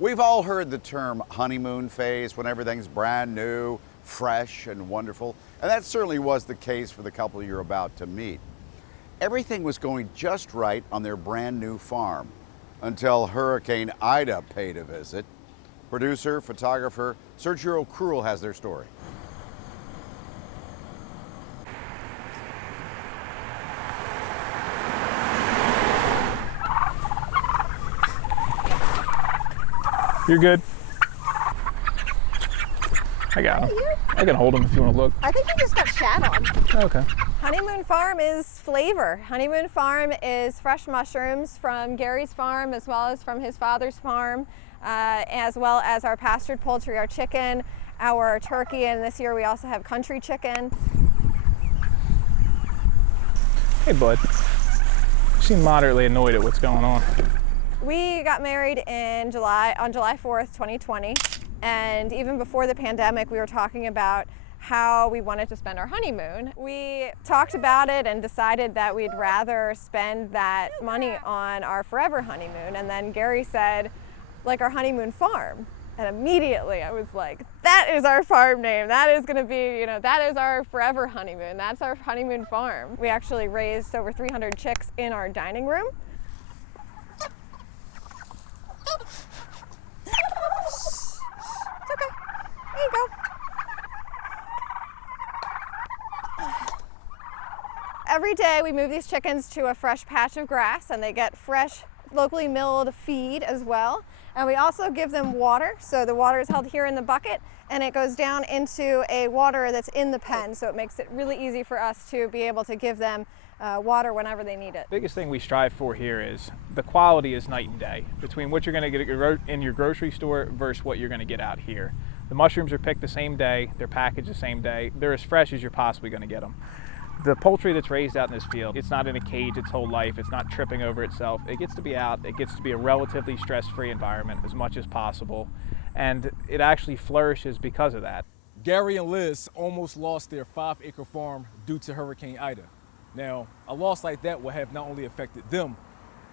We've all heard the term honeymoon phase when everything's brand new, fresh, and wonderful. And that certainly was the case for the couple you're about to meet. Everything was going just right on their brand new farm until Hurricane Ida paid a visit. Producer, photographer, Sergio Cruel has their story. You're good. I got him. I can hold him if you want to look. I think he just got shat on. Okay. Honeymoon Farm is flavor. Honeymoon Farm is fresh mushrooms from Gary's farm as well as from his father's farm, as well as our pastured poultry, our chicken, our turkey, and this year we also have country chicken. Hey, bud. You seem moderately annoyed at what's going on. We got married on July 4th, 2020. And even before the pandemic, we were talking about how we wanted to spend our honeymoon. We talked about it and decided that we'd rather spend that money on our forever honeymoon. And then Gary said, like our honeymoon farm. And immediately I was like, that is our farm name. That is gonna be, that is our forever honeymoon. That's our honeymoon farm. We actually raised over 300 chicks in our dining room. It's okay. There you go. Every day we move these chickens to a fresh patch of grass and they get fresh, locally milled feed as well. And we also give them water. So the water is held here in the bucket and it goes down into a water that's in the pen. So it makes it really easy for us to be able to give them water whenever they need it. Biggest thing we strive for here is the quality is night and day between what you're going to get in your grocery store versus what you're going to get out here. The mushrooms are picked the same day, they're packaged the same day, they're as fresh as you're possibly going to get them. The poultry that's raised out in this field, it's not in a cage its whole life, it's not tripping over itself. It gets to be out, it gets to be a relatively stress-free environment as much as possible, and it actually flourishes because of that. Gary and Liz almost lost their 5-acre farm due to Hurricane Ida. Now, a loss like that will have not only affected them,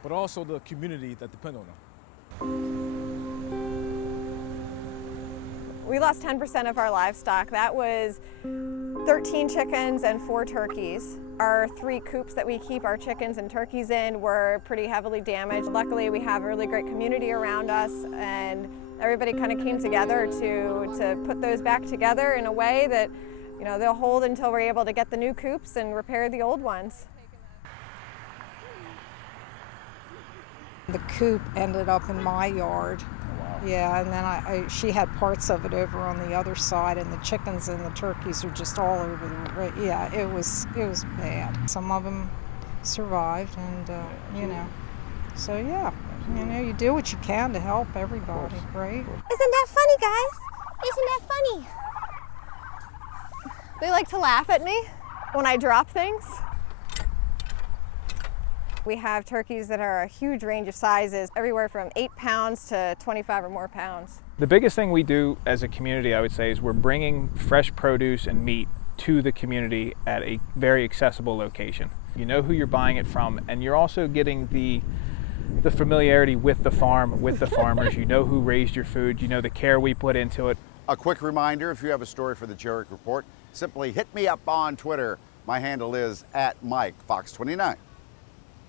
but also the community that depend on them. We lost 10% of our livestock. That was 13 chickens and 4 turkeys. Our 3 coops that we keep our chickens and turkeys in were pretty heavily damaged. Luckily, we have a really great community around us, and everybody kind of came together to put those back together in a way that they'll hold until we're able to get the new coops and repair the old ones. The coop ended up in my yard. Yeah, and then she had parts of it over on the other side, and the chickens and the turkeys are just all over the. Yeah, it was bad. Some of them survived, and so yeah, you do what you can to help everybody, right? Isn't that funny, guys? Isn't that funny? They like to laugh at me when I drop things. We have turkeys that are a huge range of sizes, everywhere from 8 pounds to 25 or more pounds. The biggest thing we do as a community, I would say, is we're bringing fresh produce and meat to the community at a very accessible location. You know who you're buying it from, and you're also getting the familiarity with the farm, with the farmers. You know who raised your food, you know the care we put into it. A quick reminder, if you have a story for the Jerrick Report, simply hit me up on Twitter. My handle is @MikeFox29.